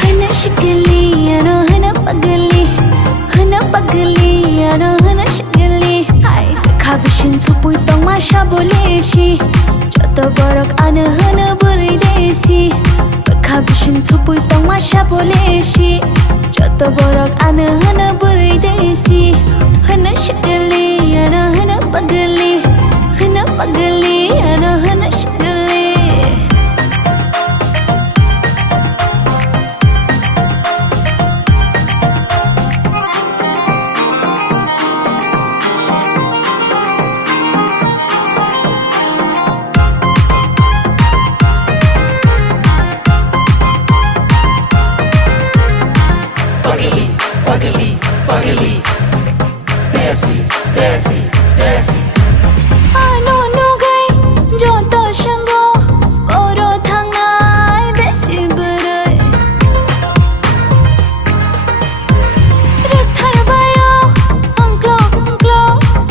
Hana shikali, ano hana pagli, ano hana shikali. Kabishin tupui tong masha boleshi, joto borok ano hana buri desi. Kabishin tupui tong masha boleshi, joto borok ano hana buri desi. Hana shikali, ano hana pagli, ano hana shikali. Pagli, Desi. Ano gai, joto shango, oro thangai Desi Bwrwi. Rathar bayo, angklo,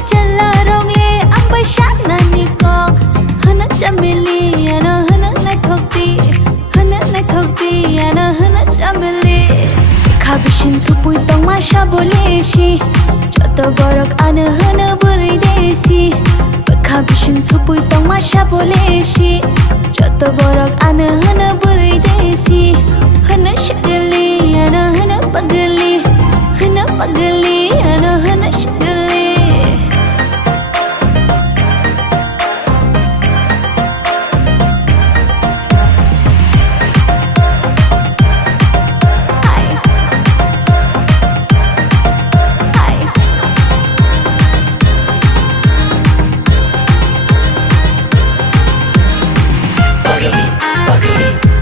jala rongle, ang baisyak na nikok. Hana chamili, ano hana naithokti, ano hana chamili. Kabishin tupui tong masha boleshi, joto borok ano hana buri desi. Kabishin tupui tong masha boleshi, joto borok ano hana buri desi. Hana shikali, ano hana pagli, ano hana shikali.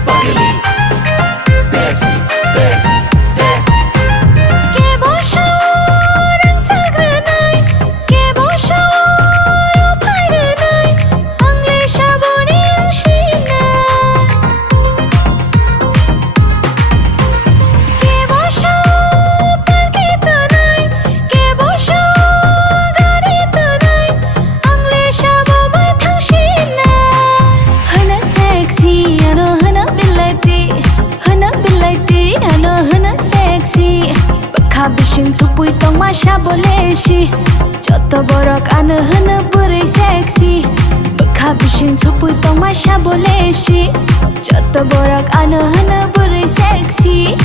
Pagli, Desi. Kabishin tupui tong masha boleshi, joto borok ano hana buri sexy. Kabishin tupui tong masha boleshi, joto borok ano hana buri sexy.